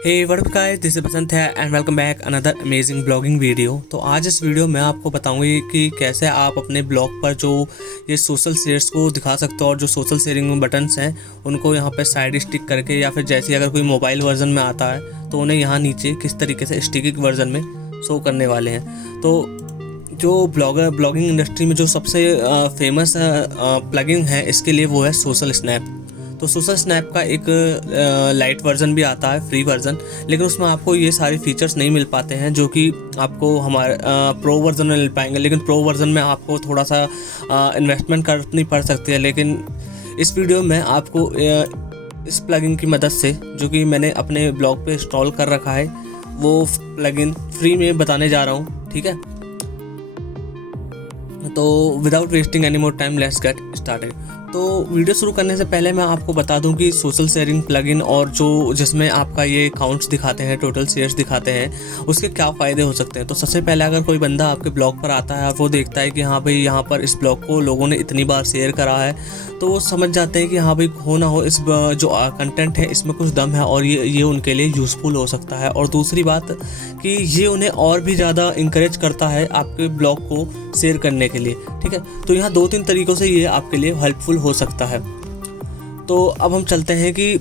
Hey what up guys, this is Basant है and welcome back another amazing blogging video. तो आज इस video में आपको बताऊंगी कि कैसे आप अपने ब्लॉग पर जो ये सोशल शेयर्स को दिखा सकते हो और जो सोशल शेयरिंग बटन्स हैं उनको यहाँ पे साइड स्टिक करके या फिर जैसे अगर कोई मोबाइल वर्जन में आता है तो उन्हें यहाँ नीचे किस तरीके से स्टिकिंग वर्जन में शो करने वाले हैं। तो जो ब्लॉगिंग इंडस्ट्री में जो सबसे फेमस प्लगइन है इसके लिए वो है सोशल स्नैप। तो सोशल स्नैप का एक लाइट वर्जन भी आता है, फ्री वर्जन, लेकिन उसमें आपको ये सारे फीचर्स नहीं मिल पाते हैं जो कि आपको हमारे प्रो वर्जन में मिल पाएंगे। लेकिन प्रो वर्जन में आपको थोड़ा सा इन्वेस्टमेंट करनी पड़ सकती है। लेकिन इस वीडियो में आपको इस प्लगइन की मदद से, जो कि मैंने अपने ब्लॉग पे इंस्टॉल कर रखा है, वो प्लगइन फ्री में बताने जा रहा हूँ। ठीक है, तो without wasting any more time let's get started. तो वीडियो शुरू करने से पहले मैं आपको बता दूं कि सोशल शेयरिंग प्लगइन और जो जिसमें आपका ये काउंट्स दिखाते हैं, टोटल शेयर्स दिखाते हैं, उसके क्या फ़ायदे हो सकते हैं। तो सबसे पहले अगर कोई बंदा आपके ब्लॉग पर आता है और वो देखता है कि हाँ भाई यहाँ पर इस ब्लॉग को लोगों ने इतनी बार शेयर करा है, तो वो समझ जाते हैं कि हाँ भाई हो ना हो इस जो कंटेंट है इसमें कुछ दम है और ये उनके लिए यूज़फुल हो सकता है। और दूसरी बात कि ये उन्हें और भी ज़्यादा इंकरेज करता है आपके ब्लॉग को शेयर करने के लिए। ठीक है, तो यहाँ 2-3 तरीक़ों से ये आपके लिए हेल्पफुल हो सकता है। तो अब हम चलते हैं कि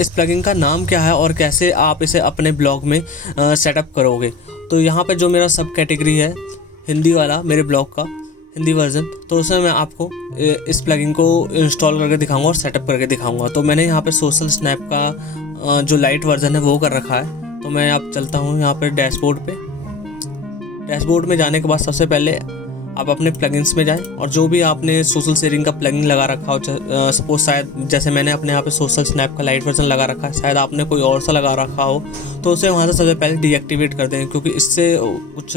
इस प्लगइन का नाम क्या है और कैसे आप इसे अपने ब्लॉग में सेटअप करोगे। तो यहाँ पे जो मेरा सब कैटेगरी है हिंदी वाला, मेरे ब्लॉग का हिंदी वर्जन, तो उसमें मैं आपको इस प्लगइन को इंस्टॉल करके दिखाऊंगा और सेटअप करके दिखाऊंगा। तो मैंने यहाँ पे सोशल स्नैप का जो लाइट वर्जन है वो कर रखा है। तो मैं अब चलता हूँ यहाँ पे डैशबोर्ड पे। डैशबोर्ड में जाने के बाद सबसे पहले आप अपने प्लगइन्स में जाएं और जो भी आपने सोशल शेयरिंग का प्लगइन लगा रखा हो, सपोज शायद जैसे मैंने अपने यहाँ पे सोशल स्नैप का लाइट वर्जन लगा रखा है, शायद आपने कोई और सा लगा रखा हो, तो उसे वहाँ से सबसे पहले डीएक्टिवेट कर दें, क्योंकि इससे कुछ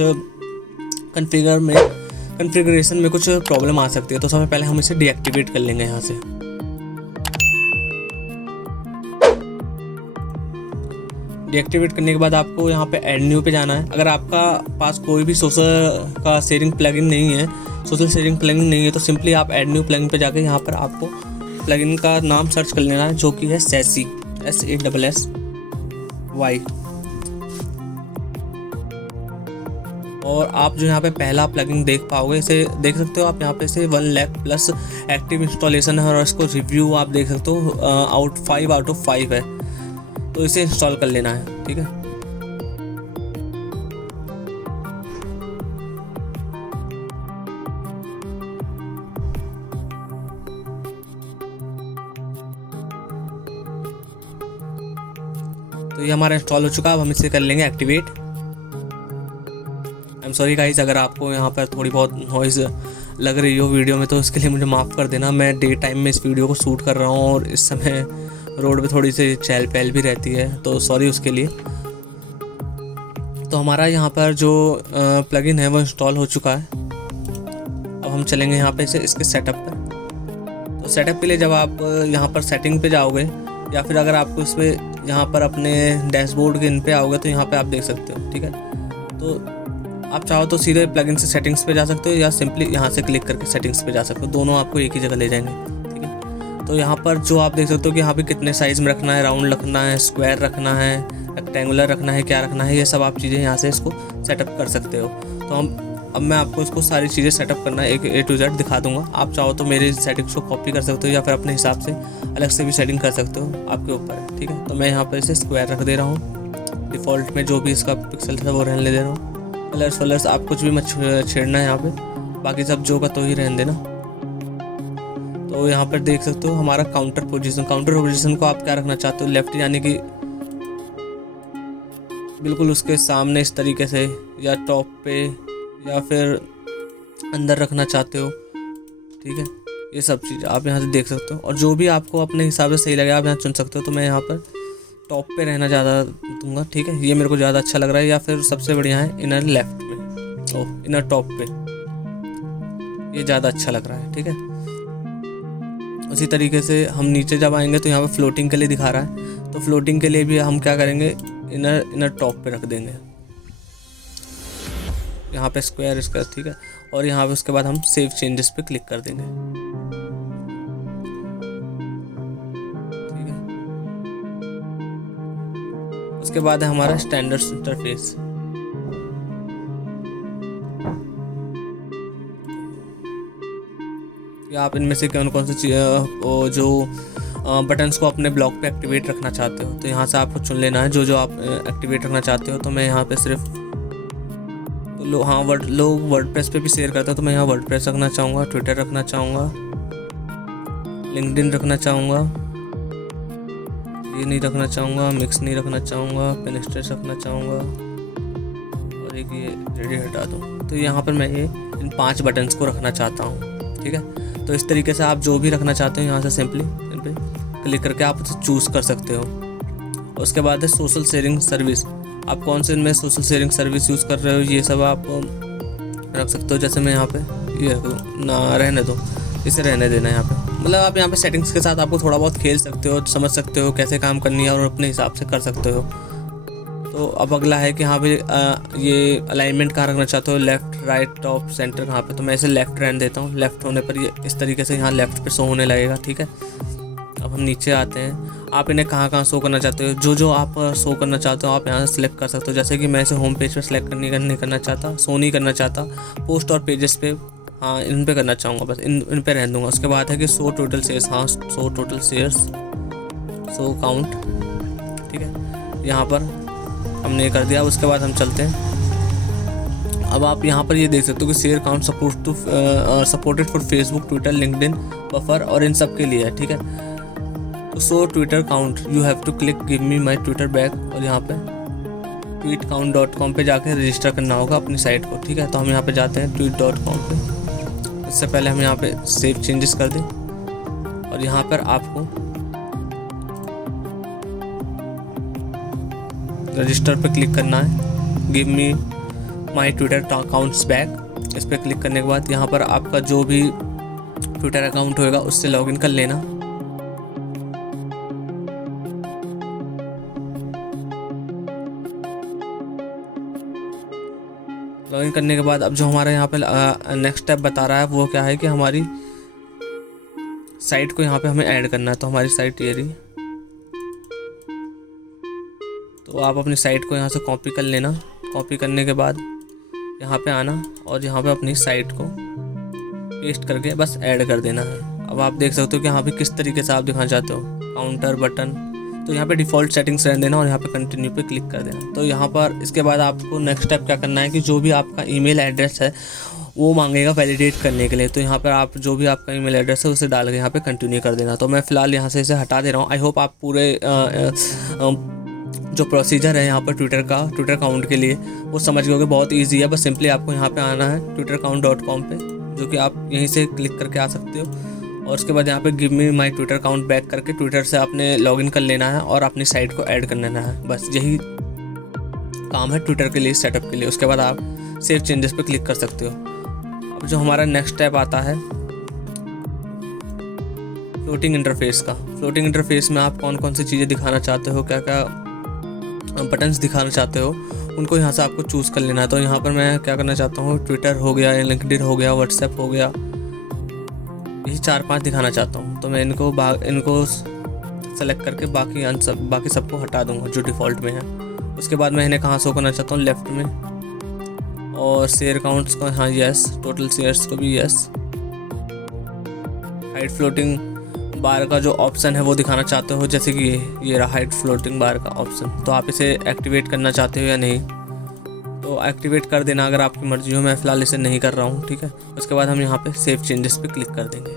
कन्फिगरेशन में कुछ प्रॉब्लम आ सकती है। तो सबसे पहले हम इसे डीएक्टिवेट कर लेंगे यहाँ से। डीएक्टिवेट करने के बाद आपको यहाँ पे ऐड न्यू पे जाना है। अगर आपका पास कोई भी सोशल का शेयरिंग प्लगइन नहीं है, सोशल शेयरिंग प्लगइन नहीं है, तो सिंपली आप ऐड न्यू प्लगइन पे जाके यहाँ पर आपको प्लगइन का नाम सर्च कर लेना है, जो कि है सैसी, SASSY। और आप जो यहाँ पे पहला प्लगइन देख पाओगे, इसे देख सकते हो आप यहाँ पे से 1 लाख प्लस एक्टिव इंस्टॉलेशन है और इसको रिव्यू आप देख सकते हो 5 आउट ऑफ 5 है। तो इसे इंस्टॉल कर लेना है। ठीक है, तो ये हमारा इंस्टॉल हो चुका है। अब हम इसे कर लेंगे activate. I am sorry guys, अगर आपको यहाँ पर थोड़ी बहुत नॉइज़ लग रही हो वीडियो में तो इसके लिए मुझे माफ़ कर देना। मैं डे टाइम में इस वीडियो को शूट कर रहा हूँ और इस समय रोड पे थोड़ी सी चहल पहल भी रहती है, तो सॉरी उसके लिए। तो हमारा यहाँ पर जो प्लगइन है वो इंस्टॉल हो चुका है। अब हम चलेंगे यहाँ पे से इसके सेटअप पर। तो सेटअप के लिए जब आप यहाँ पर सेटिंग पे जाओगे या फिर अगर आपको इस पर यहाँ पर अपने डैशबोर्ड के इन पे आओगे तो यहाँ पे आप देख सकते हो। ठीक है, तो आप चाहो तो सीधे प्लगइन से सेटिंग्स पे जा सकते हो या सिंपली यहाँ से क्लिक करके सेटिंग्स पे जा सकते हो। दोनों आपको एक ही जगह ले जाएंगे। ठीक है, तो यहाँ पर जो आप देख सकते हो कि यहाँ पे कितने साइज़ में रखना है, राउंड रखना है, स्क्वायर रखना है, रेक्टेंगुलर रखना है, क्या रखना है, ये सब आप चीज़ें यहाँ से इसको सेटअप कर सकते हो। तो अब मैं आपको इसको सारी चीज़ें सेटअप करना है A to Z दिखा दूँगा। आप चाहो तो मेरे सेटिंग्स को कॉपी कर सकते हो या फिर अपने हिसाब से अलग से भी सेटिंग कर सकते हो, आपके ऊपर है। ठीक है, तो मैं यहाँ पर इसे स्क्वायर रख दे रहा हूँ। डिफ़ॉल्ट में जो भी इसका पिक्सल है वो रहने दे रहा हूँ। कलर्स आप कुछ भी मत छेड़ना है यहाँ पे, बाकी सब जो का तो ही रहने देना। तो यहाँ पर देख सकते हो हमारा काउंटर पोजीशन को आप क्या रखना चाहते हो, लेफ्ट यानी कि बिल्कुल उसके सामने इस तरीके से, या टॉप पे, या फिर अंदर रखना चाहते हो। ठीक है, ये सब चीज़ आप यहाँ से देख सकते हो और जो भी आपको अपने हिसाब से सही लगे आप यहाँ चुन सकते हो। तो मैं यहाँ पर टॉप पे रहना ज़्यादा दूंगा। ठीक है, ये मेरे को ज़्यादा अच्छा लग रहा है। या फिर सबसे बढ़िया है इनर लेफ्ट में, इनर टॉप पे, ये ज़्यादा अच्छा लग रहा है। ठीक है, उसी तरीके से हम नीचे जब आएंगे तो यहाँ पे फ्लोटिंग के लिए दिखा रहा है, तो फ्लोटिंग के लिए भी हम क्या करेंगे, इनर टॉप पे रख देंगे, यहाँ पे स्क्वायर इसका। ठीक है, और यहाँ पे उसके बाद हम सेव चेंजेस पे क्लिक कर देंगे। ठीक है, उसके बाद है हमारा स्टैंडर्ड इंटरफेस। या आप इनमें से कौन कौन सी जो बटन्स को अपने ब्लॉग पे एक्टिवेट रखना चाहते हो, तो यहाँ से आपको चुन लेना है जो जो आप एक्टिवेट रखना चाहते हो। तो मैं यहाँ पे सिर्फ तो लोग वर्डप्रेस पे भी शेयर करते हैं, तो मैं यहाँ वर्डप्रेस रखना चाहूँगा, ट्विटर रखना चाहूँगा, लिंक्डइन रखना चाहूँगा, ये नहीं रखना चाहूँगा, मिक्स नहीं रखना चाहूँगा, पिनिस्ट्रेस रखना चाहूँगा, और एक ये रेडी हटा दूँ। तो यहाँ पर मैं ये इन 5 बटन्स को रखना चाहता हूँ, ठीक है। तो इस तरीके से आप जो भी रखना चाहते हो यहाँ से सिंपली इन पर क्लिक करके आप उसे चूज़ कर सकते हो। उसके बाद है सोशल शेयरिंग सर्विस। आप कौन से इनमें सोशल शेयरिंग सर्विस यूज़ कर रहे हो ये सब आप रख सकते हो। जैसे मैं यहाँ पे ये ना रहने दो, इसे रहने देना है यहाँ पे। मतलब आप यहाँ पे सेटिंग्स के साथ आपको थोड़ा बहुत खेल सकते हो, समझ सकते हो कैसे काम करनी है और अपने हिसाब से कर सकते हो। तो अब अगला है कि यहाँ पे ये अलाइनमेंट कहाँ रखना चाहते हो, लेफ़्ट राइट टॉप सेंटर कहाँ पे। तो मैं इसे लेफ़्ट रहने देता हूँ। लेफ़्ट होने पर ये इस तरीके से यहाँ लेफ़्ट पे शो होने लगेगा, ठीक है। अब हम नीचे आते हैं। आप इन्हें कहाँ कहाँ शो करना चाहते हो, जो जो आप शो करना चाहते हो आप यहाँ से सिलेक्ट कर सकते हो। जैसे कि मैं इसे होम पेज पर सिलेक्ट नहीं करना चाहता, शो नहीं करना चाहता, पोस्ट और पेजेस पे हाँ इन पे करना चाहूँगा, बस इन पे रहने दूँगा। उसके बाद है कि शो टोटल शेयर्स, हाँ show total shares, show count, ठीक है। यहाँ पर हमने ये कर दिया। उसके बाद हम चलते हैं। अब आप यहाँ पर ये देख सकते हो कि share count supported for Facebook, Twitter, LinkedIn, Buffer और इन सब के लिए है, ठीक है। तो show Twitter count you have to click give me my Twitter back, और यहाँ पे tweetcount.com पे जाके रजिस्टर करना होगा अपनी साइट को, ठीक है। तो हम यहाँ पे जाते हैं tweet.com पे। इससे पहले हम यहाँ पे सेव चेंजेस कर दें, और यहाँ पर आपको रजिस्टर पे क्लिक करना है, give me my Twitter accounts back. इस पर क्लिक करने के बाद यहाँ पर आपका जो भी ट्विटर अकाउंट होगा उससे लॉगिन कर लेना। लॉगिन करने के बाद अब जो हमारा यहाँ पे नेक्स्ट स्टेप बता रहा है वो क्या है कि हमारी साइट को यहाँ पे हमें ऐड करना है। तो हमारी साइट ये रही। तो आप अपनी साइट को यहाँ से कॉपी कर लेना। कॉपी करने के बाद यहाँ पे आना और यहाँ पे अपनी साइट को पेस्ट करके बस ऐड कर देना है। अब आप देख सकते हो कि यहाँ पे किस तरीके से आप दिखाना चाहते हो, काउंटर बटन। तो यहाँ पे डिफ़ॉल्ट सेटिंग्स रहने देना और यहाँ पे कंटिन्यू पे क्लिक कर देना। तो यहाँ पर इसके बाद आपको नेक्स्ट स्टेप क्या करना है कि जो भी आपका ईमेल एड्रेस है वो मांगेगा वैलिडेट करने के लिए। तो यहाँ पर आप जो भी आपका ईमेल एड्रेस है उसे डाल के यहाँ पे कंटिन्यू कर देना। तो मैं फ़िलहाल यहाँ से इसे हटा दे रहा हूँ। आई होप आप पूरे जो प्रोसीजर है यहाँ पर ट्विटर अकाउंट के लिए वो समझ गए होगे। बहुत इजी है, बस सिंपली आपको यहाँ पे आना है tweetcount.com पे, जो कि आप यहीं से क्लिक करके आ सकते हो। और उसके बाद यहाँ पे give me my Twitter account back करके ट्विटर से आपने लॉगिन कर लेना है और अपनी साइट को ऐड कर लेना है। बस यही काम है ट्विटर के लिए, सेटअप के लिए। उसके बाद आप सेव चेंजेस पे क्लिक कर सकते हो। अब जो हमारा नेक्स्ट स्टेप आता है फ्लोटिंग इंटरफेस का। फ्लोटिंग इंटरफेस में आप कौन कौन सी चीज़ें दिखाना चाहते हो, क्या क्या बटन्स दिखाना चाहते हो, उनको यहाँ से आपको चूज़ कर लेना है। तो यहाँ पर मैं क्या करना चाहता हूँ, ट्विटर हो गया, लिंक्डइन हो गया, व्हाट्सएप हो गया, यही 4-5 दिखाना चाहता हूँ। तो मैं इनको सेलेक्ट करके बाकी सबको हटा दूँगा जो डिफ़ॉल्ट में है। उसके बाद मैं इन्हें कहाँ शो करना चाहता हूँ, लेफ़्ट में। और शेयर काउंट्स को हाँ यस, टोटल शेयर्स को भी यस। हाइड फ्लोटिंग बार का जो ऑप्शन है वो दिखाना चाहते हो, जैसे कि ये रहा हाइड फ्लोटिंग बार का ऑप्शन। तो आप इसे एक्टिवेट करना चाहते हो या नहीं, तो एक्टिवेट कर देना अगर आपकी मर्जी हो। मैं फ़िलहाल इसे नहीं कर रहा हूँ, ठीक है। उसके बाद हम यहाँ पे सेव चेंजेस पे क्लिक कर देंगे।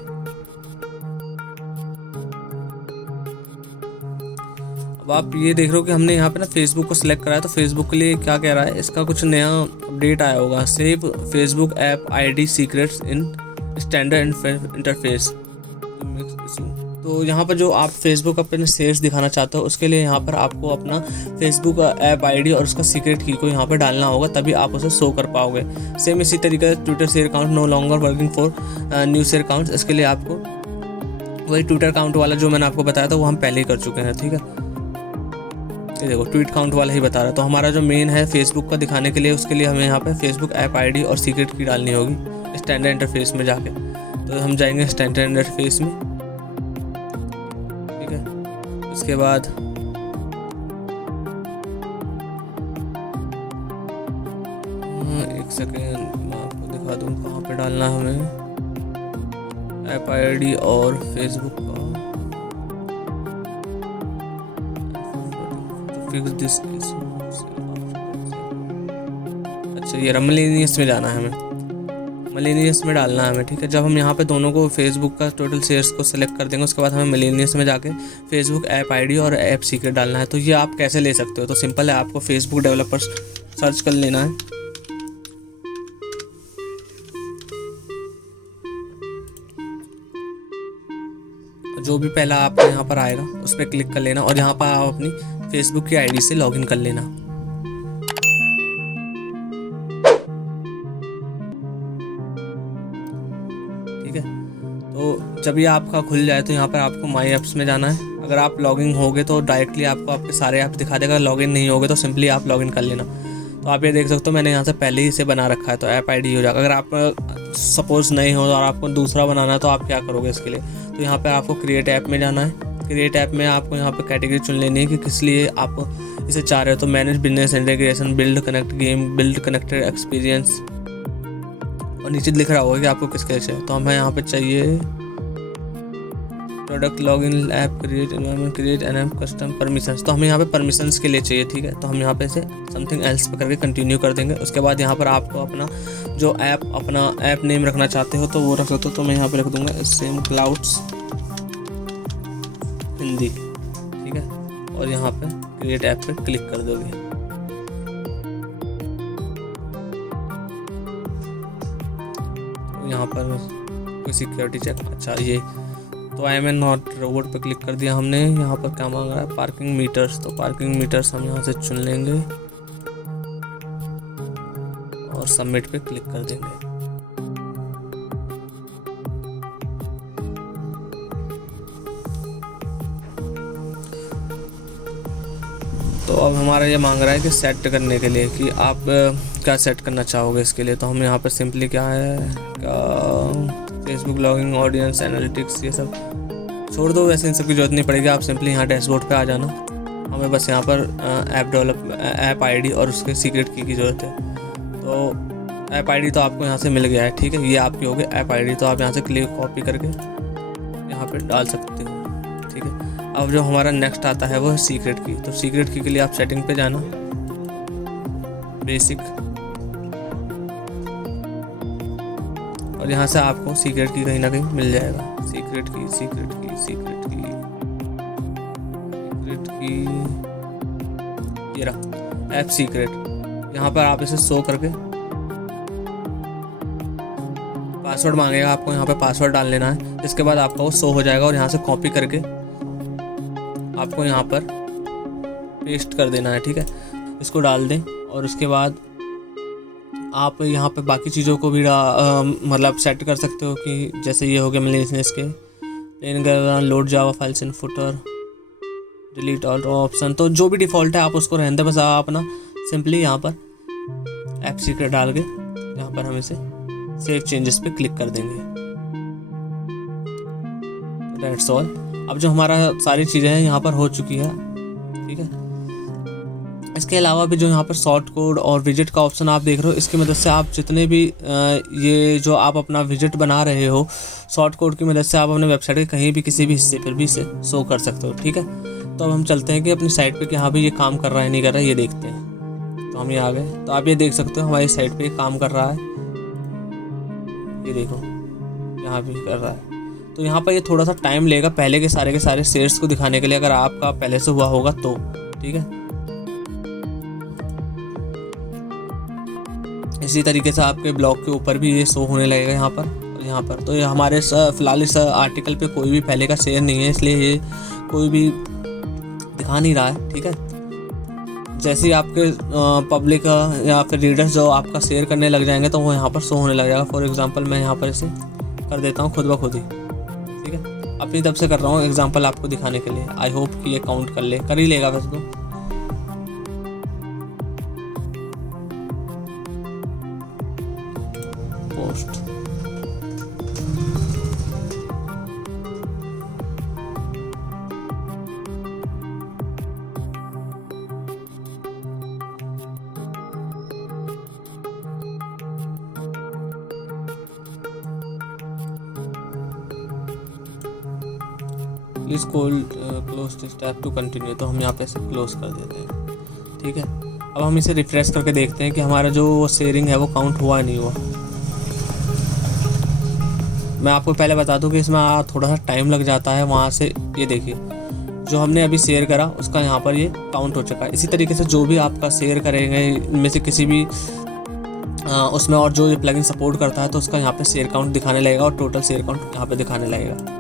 अब आप ये देख रहे हो कि हमने यहाँ पे ना फेसबुक को सिलेक्ट करा है। तो फेसबुक के लिए क्या कह रहा है, इसका कुछ नया अपडेट आया होगा, save Facebook app ID secrets in standard interface. तो यहाँ पर जो आप फेसबुक अपने शेयर्स दिखाना चाहते हो उसके लिए यहाँ पर आपको अपना फेसबुक ऐप ID और उसका सीक्रेट की को यहाँ पर डालना होगा, तभी आप उसे शो कर पाओगे। सेम इसी तरीके से Twitter share account no longer working for new share accounts, इसके लिए आपको वही ट्विटर अकाउंट वाला जो मैंने आपको बताया था वो हम पहले ही कर चुके हैं, ठीक है। ये देखो ट्वीट काउंट वाला ही बता रहा है। तो हमारा जो मेन है फेसबुक का दिखाने के लिए, उसके लिए हमें यहाँ पे फेसबुक ऐप ID और सीक्रेट की डालनी होगी स्टैंडर्ड इंटरफेस में जाके। तो हम जाएंगे स्टैंडर्ड इंटरफेस में, ठीक है। उसके बाद सेकेंड मैं आपको दिखा दूँ कहाँ पे डालना है हमें, ऐप आईडी और फेसबुक का फिक्स दिस। अच्छा ये मिलेनियस में जाना है हमें, मिलेनियस में डालना है हमें, ठीक है। जब हम यहाँ पे दोनों को फेसबुक का टोटल शेयर्स को सिलेक्ट कर देंगे, उसके बाद हमें मिलेनियस में जाके फेसबुक ऐप आईडी और ऐप सीक्रेट डालना है। तो ये आप कैसे ले सकते हो, तो सिंपल है, आपको फेसबुक डेवलपर्स सर्च कर लेना है। जो भी पहला आपको यहाँ पर आएगा उस पर क्लिक कर लेना और यहाँ पर आप अपनी फेसबुक की आईडी से लॉगिन कर लेना। ठीक है, तो जब ये आपका खुल जाए तो यहाँ पर आपको माई ऐप्स में जाना है। अगर आप लॉगिन होगे तो डायरेक्टली आपको आपके सारे ऐप दिखा देगा, लॉगिन नहीं होगे तो सिंपली आप लॉगिन कर लेना। तो आप ये देख सकते हो मैंने यहाँ से पहले ही इसे बना रखा है, तो ऐप आईडी हो जाएगा। अगर आप सपोज नहीं हो और आपको दूसरा बनाना है तो आप क्या करोगे इसके लिए, तो यहाँ पे आपको क्रिएट ऐप में जाना है। क्रिएट ऐप में आपको यहाँ पे कैटेगरी चुन लेनी है कि किस लिए आप इसे चाह रहे हो। तो manage business integration, build connect game, build connected experience, और नीचे लिख रहा होगा कि आपको किसके लिए चाहिए। तो हमें यहाँ पे चाहिए product login app create environment create and custom permissions. तो हमें यहाँ पे परमिशंस के लिए चाहिए, ठीक है। तो हम यहाँ पे से समथिंग एल्स पे करके कंटिन्यू कर देंगे। उसके बाद यहाँ पर आपको अपना जो अपना ऐप नेम रखना चाहते हो तो वो रख सकते हो। तो मैं यहाँ पे रख दूंगा सेम क्लाउड्स हिंदी, ठीक है। और यहाँ पे क्रिएट ऐप पे क्लिक कर दोगे। तो यहाँ पर कोई सिक्योरिटी चेक, अच्छा ये तो आई एम नॉट रोबोट पे क्लिक कर दिया हमने। यहाँ पर क्या मांग रहा है, पार्किंग मीटर्स। तो पार्किंग मीटर्स हम यहाँ से चुन लेंगे और सबमिट पे क्लिक कर देंगे। तो अब हमारा ये मांग रहा है कि सेट करने के लिए कि आप क्या सेट करना चाहोगे इसके लिए। तो हम यहाँ पर सिंपली क्या है, फेसबुक लॉगिंग, ऑडियंस, एनालिटिक्स, ये सब छोड़ दो, वैसे इन सब की जरूरत नहीं पड़ेगी। आप सिंपली यहाँ डैशबोर्ड पे आ जाना। हमें बस यहाँ पर ऐप आईडी और उसके सीक्रेट की ज़रूरत है। तो ऐप आईडी तो आपको यहाँ से मिल गया है, ठीक है। ये आपकी हो गई ऐप आईडी, तो आप यहाँ से क्लिक कॉपी करके यहाँ पे डाल सकते हो, ठीक है। अब जो हमारा नेक्स्ट आता है वो है सीक्रेट की। तो सीक्रेट की के लिए आप सेटिंग पे जाना, बेसिक, और यहाँ से आपको सीक्रेट की कहीं ना कहीं मिल जाएगा। सीक्रेट की ये रहा ऐप सीक्रेट। यहाँ पर आप इसे शो करके पासवर्ड मांगेगा, आपको यहाँ पे पासवर्ड डाल लेना है। इसके बाद आपका वो शो हो जाएगा और यहाँ से कॉपी करके आपको यहाँ पर पेस्ट कर देना है, ठीक है। इसको डाल दें और उसके बाद आप यहाँ पे बाकी चीज़ों को भी मतलब सेट कर सकते हो कि जैसे ये हो गया मिलेनियस के plain load Java files in footer, delete all option. तो जो भी डिफ़ॉल्ट है आप उसको रहने दें, बस आप अपना सिंपली यहाँ पर ऐप सीक्रेट डाल के यहाँ पर हम इसे सेव चेंजेस पे क्लिक कर देंगे। That's all. अब जो हमारा सारी चीज़ें हैं यहाँ पर हो चुकी है, ठीक है। इसके अलावा भी जो यहाँ पर शॉर्ट कोड और विजिट का ऑप्शन आप देख रहे हो, इसकी मदद से आप जितने भी ये जो आप अपना विजिट बना रहे हो, शॉर्ट कोड की मदद से आप अपने वेबसाइट के कहीं भी किसी भी हिस्से पर भी इसे शो कर सकते हो, ठीक है। तो अब हम चलते हैं कि अपनी साइट पे कि हाँ भी ये काम कर रहा है नहीं कर रहा है, ये देखते हैं। तो हम ये आ गए, तो आप ये देख सकते हो हमारी साइट पे काम कर रहा है, ये देखो यहाँ भी कर रहा है। तो यहाँ पर ये थोड़ा सा टाइम लेगा पहले के सारे शेयर्स को दिखाने के लिए, अगर आपका पहले से हुआ होगा तो, ठीक है। इसी तरीके से आपके ब्लॉग के ऊपर भी ये शो होने लगेगा यहाँ पर और यहाँ पर। तो ये हमारे फिलहाल इस आर्टिकल पे कोई भी पहले का शेयर नहीं है, इसलिए ये कोई भी दिखा नहीं रहा है, ठीक है। जैसे ही आपके पब्लिक या फिर रीडर्स जो आपका शेयर करने लग जाएंगे तो वो यहाँ पर शो होने लग जाएगा। फॉर एग्जांपल मैं यहाँ पर इसे कर देता हूँ खुद ब खुद ही, ठीक है। अपनी तरफ से कर रहा हूँ एग्जांपल आपको दिखाने के लिए। आई होप कि ये काउंट कर ही लेगा बस को। Post please close this tab to continue, तो हम यहाँ पे क्लोज कर देते हैं। ठीक है, अब हम इसे रिफ्रेश करके देखते हैं कि हमारा जो शेयरिंग है वो काउंट हुआ नहीं हुआ। मैं आपको पहले बता दूं कि इसमें थोड़ा सा टाइम लग जाता है। वहाँ से ये देखिए जो हमने अभी शेयर करा उसका यहाँ पर ये काउंट हो चुका है। इसी तरीके से जो भी आपका शेयर करेंगे इनमें से किसी भी उसमें और जो ये प्लगइन सपोर्ट करता है तो उसका यहाँ पे शेयर काउंट दिखाने लगेगा और टोटल शेयर काउंट यहाँ पे दिखाने लगेगा।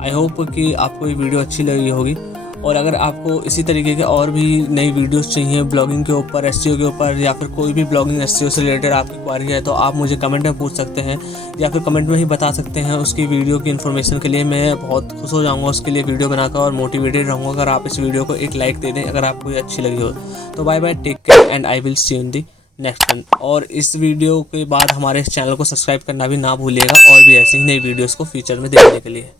आई होप कि आपको ये वीडियो अच्छी लगी होगी, और अगर आपको इसी तरीके के और भी नई वीडियोस चाहिए ब्लॉगिंग के ऊपर, एसईओ के ऊपर, या फिर कोई भी ब्लॉगिंग एसईओ से रिलेटेड आपकी क्वारी है तो आप मुझे कमेंट में पूछ सकते हैं या फिर कमेंट में ही बता सकते हैं। उसकी वीडियो की इन्फॉर्मेशन के लिए मैं बहुत खुश हो जाऊँगा उसके लिए वीडियो बनाकर, और मोटिवेटेड रहूँगा अगर आप इस वीडियो को एक लाइक दे दें अगर आपको ये अच्छी लगी हो। तो bye bye, take care and I will see you in the next one. और इस वीडियो के बाद हमारे इस चैनल को सब्सक्राइब करना भी ना भूलिएगा और भी ऐसी ही नई वीडियोज़ को फ्यूचर में देखने के लिए।